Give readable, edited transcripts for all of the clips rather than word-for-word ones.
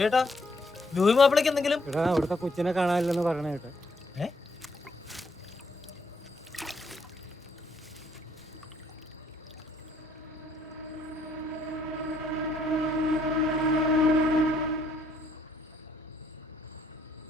കേട്ടാ ജോയി മാപ്പിളക്ക് എന്തെങ്കിലും അവിടുത്തെ കൊച്ചിനെ കാണാനില്ലെന്ന് പറയണ കേട്ടെ.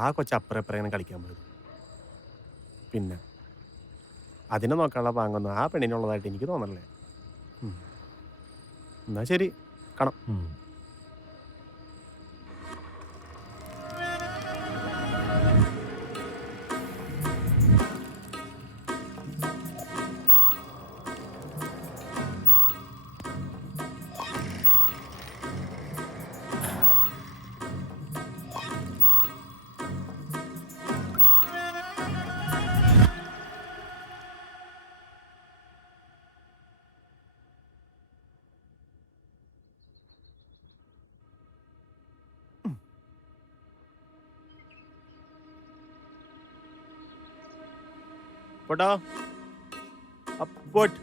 ആ കൊച്ചപ്പുറം കളിക്കാൻ പോയത്. പിന്നെ അതിനെ നോക്കാനുള്ള പാങ്കൊന്നും ആ പെണ്ണിനുള്ളതായിട്ട് എനിക്ക് തോന്നല്ലേ. എന്നാ ശരി, കാണാം. പോട്ടോ പോട്ടോ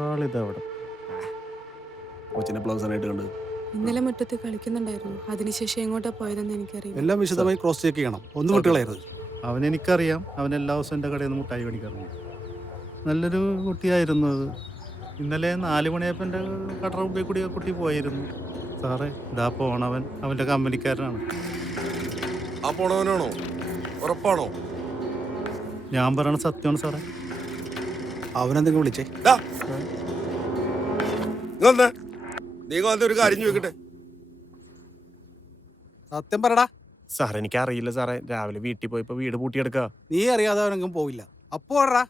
ആളിതവിടെ കൊച്ചിനെ ബ്ലൗസ് ആയിട്ട് കണ്ടത്. ഇന്നലെ മുറ്റത്ത് കളിക്കുന്നുണ്ടായിരുന്നു. അതിനുശേഷം എങ്ങോട്ടാ പോയതെന്ന് എനിക്കറിയില്ല. എല്ലാം വിശദമായി ക്രോസ് ചെക്ക് ചെയ്യണം. ഒന്നും കുട്ടികളായിരുന്നു. അവനെനിക്കറിയാം. അവൻ എല്ലാ ദിവസവും എൻ്റെ കടയിൽ നിന്ന് മുട്ടായി മേടിക്കാറുണ്ട്. നല്ലൊരു കുട്ടിയായിരുന്നു അത്. ഇന്നലെ 4 മണിയായപ്പോൾ എൻ്റെ കടറ മുമ്പിൽ കൂടി ആ കുട്ടി പോയിരുന്നു. സാറേ, ഇതാ പോണവൻ അവൻ്റെ കമ്പനിക്കാരനാണ്. ആ പോണവനാണോ? ഉറപ്പാണോ? ഞാൻ പറയണ സത്യമാണ് സാറേ. അവനെന്തെങ്കിലും വിളിച്ചേ. നീ ഒരു കാര്യം ചോദിക്കട്ടെ. സത്യം പറടാ. സാർ എനിക്കറിയില്ല സാറേ. രാവിലെ വീട്ടിൽ പോയപ്പോ വീട് പൂട്ടിയെടുക്ക. നീ അറിയാതെ അവനെങ്കിലും പോവില്ല. അപ്പോടാ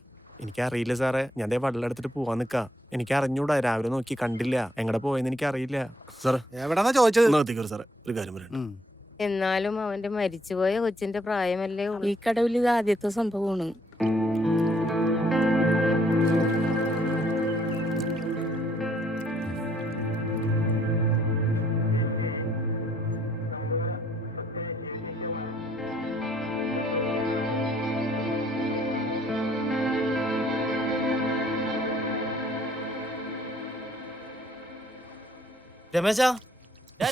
എനിക്കറിയില്ല സാറേ. ഞാൻ വെള്ളം എടുത്തിട്ട് പോവാൻ നിക്കാ. എനിക്ക് അറിഞ്ഞൂടാ. രാവിലെ നോക്കി കണ്ടില്ല. എങ്ങടെ പോയെന്ന് എനിക്കറിയില്ല സാറേ. എവിടാന്നാ ചോദിച്ചത്? സാറേ, ഒരു കാര്യം പറയണം. എന്നാലും അവന്റെ മരിച്ചുപോയ കൊച്ചിന്റെ പ്രായമല്ലേ ഈ കടവിൽ ഇത് ആദ്യത്തെ സംഭവമാണ്. രമേശാ,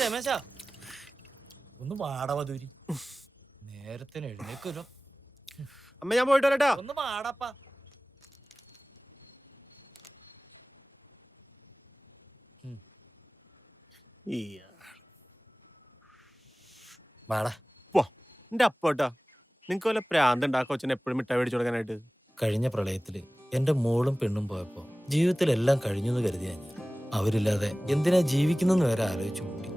രമേശാ, ഒന്ന് വാടവതൂരി. നേരത്തിന് എഴുന്നേക്കല്ലോ. അമ്മ, ഞാൻ പോയിട്ട് വരട്ടാ. ഒന്ന് വാടപ്പാ. വാടാ പോ. എന്റെ അപ്പോട്ടാ, നിങ്ങക്ക് വല്ല പ്രാന്ത് ഉണ്ടാ കൊച്ചിനെ എപ്പോഴും മിഠായി മേടിച്ചു കൊടുക്കാനായിട്ട്? കഴിഞ്ഞ പ്രളയത്തില് എന്റെ മോളും പെണ്ണും പോയപ്പോ ജീവിതത്തിലെല്ലാം കഴിഞ്ഞെന്ന് കരുതിയാ ഞാൻ. അവരില്ലാതെ എന്തിനാ ജീവിക്കുന്നെന്ന് വരെ ആലോചിച്ചു കൂട്ടി.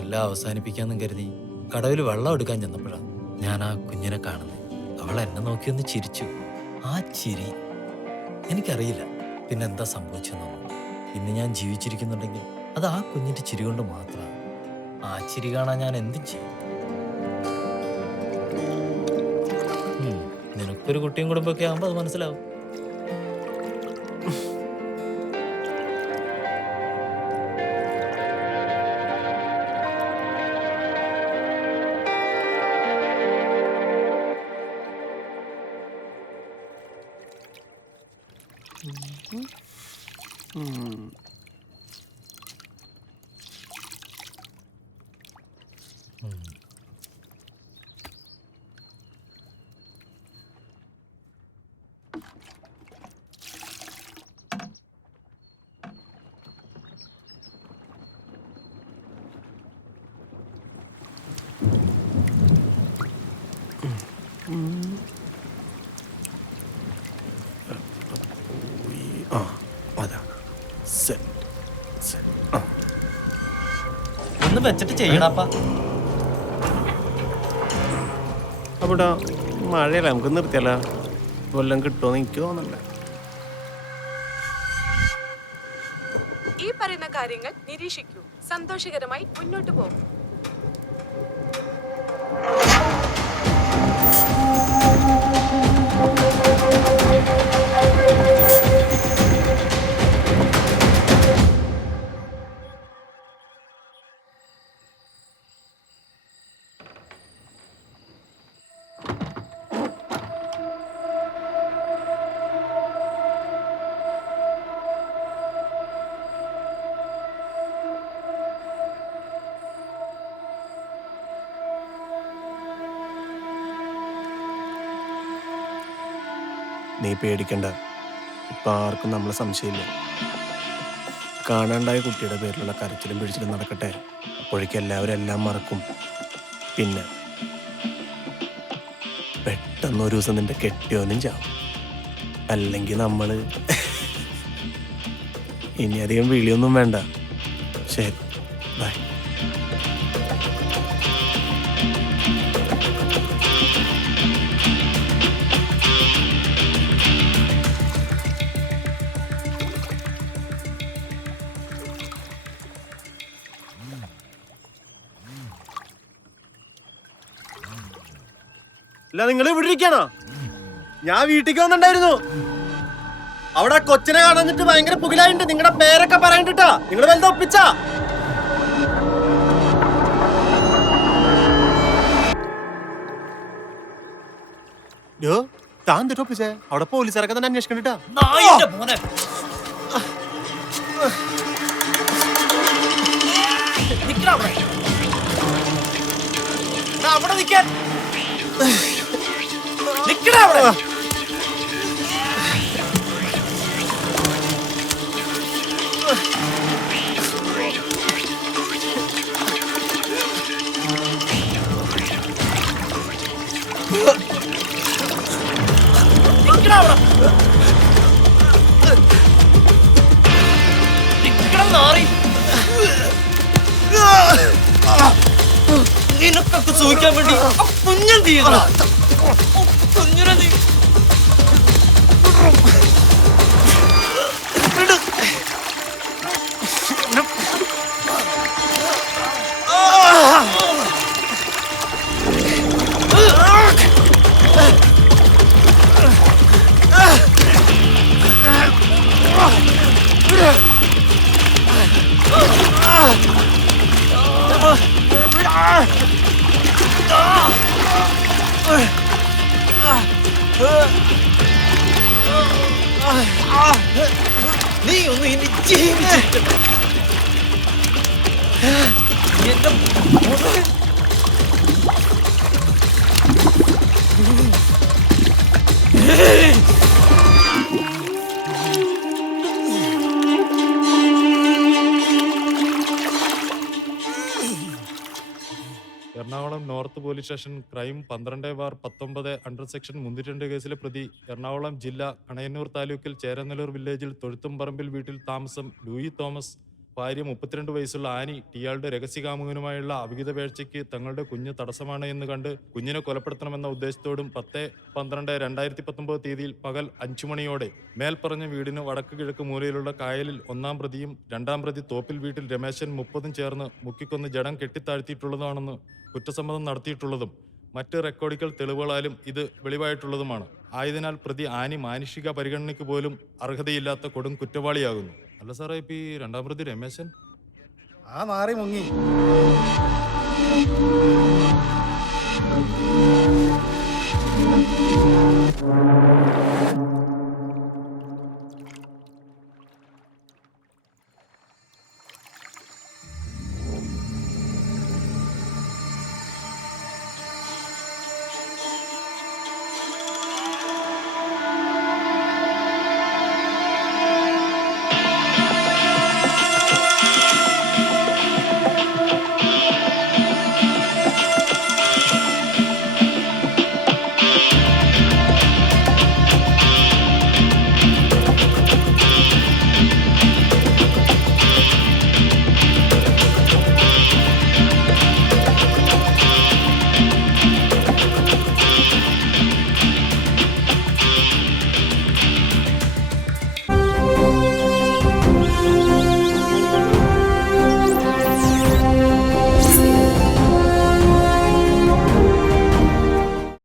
എല്ലാം അവസാനിപ്പിക്കാന്നും കരുതി കടവിൽ വെള്ളം എടുക്കാൻ ചെന്നപ്പോഴാണ് ഞാൻ ആ കുഞ്ഞിനെ കാണുന്നത്. അവൾ എന്നെ നോക്കിയൊന്ന് ചിരിച്ചു. ആ ചിരി എനിക്കറിയില്ല പിന്നെന്താ സംഭവിച്ചെന്നൊന്നും. ഇന്ന് ഞാൻ ജീവിച്ചിരിക്കുന്നുണ്ടെങ്കിൽ അത് ആ കുഞ്ഞിന്റെ ചിരി കൊണ്ട് മാത്രമാണ്. ആ ചിരി കാണാൻ ഞാൻ എന്തും ചെയ്യും. നിനക്കൊരു കുട്ടിയും കുടുംബമൊക്കെ ആകുമ്പോൾ അത് മനസ്സിലാവും. ഒന്ന് വെച്ചിട്ട് ചെയ്യണപ്പാ. അപ്പോട്ടാ, മഴയല്ല, നമുക്ക് നിർത്തിയല്ല. വല്ലതും കിട്ടുമെന്ന് എനിക്ക് തോന്നണ്ട. ഈ പറയുന്ന കാര്യങ്ങൾ നിരീക്ഷിക്കൂ. സന്തോഷകരമായി മുന്നോട്ട് പോകും. നീ പേടിക്കണ്ട. ഇപ്പൊ ആർക്കും നമ്മളെ സംശയമില്ല. കാണാണ്ടായ കുട്ടിയുടെ പേരിലുള്ള കരച്ചിലും പിടിച്ചിലും നടക്കട്ടെ. അപ്പോഴേക്കും എല്ലാവരും എല്ലാം മറക്കും. പിന്നെ പെട്ടെന്ന് ഒരു ദിവസം നിന്റെ കെട്ടിയോനും ചാവും. അല്ലെങ്കിൽ നമ്മള് ഇനി അധികം വിളിയൊന്നും വേണ്ട. ശരി, ബൈ. അല്ല, നിങ്ങൾ ഇവിടെ ഇരിക്കണോ? ഞാൻ വീട്ടിലേക്ക് വന്നിട്ടുണ്ടായിരുന്നു. അവിടെ കൊച്ചിനെ കാണാനിട്ട് ഭയങ്കര പുകിലായിട്ടുണ്ട്. നിങ്ങളുടെ പേരൊക്കെ പറയണ്ടിട്ടാ. നിങ്ങൾ വലുത് ഒപ്പിച്ചാ? താൻ ഒപ്പിച്ചേ? അവിടെ പോലീസുകാരൊക്കെ തന്നെ അന്വേഷിക്കണ്ടിട്ടാ. അവിടെ നിൽക്കാൻ നിനക്കൊക്കെ സൂഹിക്കാൻ വേണ്ടി കുഞ്ഞൻ തീയണം. കുഞ്ഞിനെ നീ നീ ഒന്ന് ഇനി ജീവിച്ചിട്ട് എന്റെ Ernakulam north police station crime 12/19 under section 302 കേസിലെ പ്രതി എറണാകുളം ജില്ല കണയന്നൂർ താലൂക്കിൽ ചേരനല്ലൂർ വില്ലേജിൽ തൊഴുത്തുംപറമ്പിൽ വീട്ടിൽ താമസം ലൂയി തോമസ്, ഭാര്യ 32 വയസ്സുള്ള ആനി ഇയാളുടെ രഹസ്യകാമുകനുമായുള്ള അവിഹിത വേഴ്ചയ്ക്ക് തങ്ങളുടെ കുഞ്ഞ് തടസ്സമാണ് എന്ന് കണ്ട് കുഞ്ഞിനെ കൊലപ്പെടുത്തണമെന്ന ഉദ്ദേശത്തോടും 10/12/2019 തീയതിയിൽ പകൽ 5 മണിയോടെ മേൽപ്പറഞ്ഞ വീടിന് വടക്ക് കിഴക്ക് മൂലയിലുള്ള കായലിൽ 1-ാം പ്രതിയും 2-ാം പ്രതി തോപ്പിൽ വീട്ടിൽ രമേശൻ 30 ചേർന്ന് മുക്കിക്കൊന്ന് ജഡം കെട്ടിത്താഴ്ത്തിയിട്ടുള്ളതാണെന്ന് കുറ്റസമ്മതം നടത്തിയിട്ടുള്ളതും മറ്റ് റെക്കോർഡിക്കൽ തെളിവുകളാലും ഇത് വെളിവായിട്ടുള്ളതുമാണ്. ആയതിനാൽ പ്രതി ആനി മാനുഷിക പരിഗണനയ്ക്ക് പോലും അർഹതയില്ലാത്ത കൊടും കുറ്റവാളിയാകുന്നു. അല്ല സാറേ, ഇപ്പൊ ഈ 2-ാം പ്രതി രമേശൻ ആ മാറി മുങ്ങി.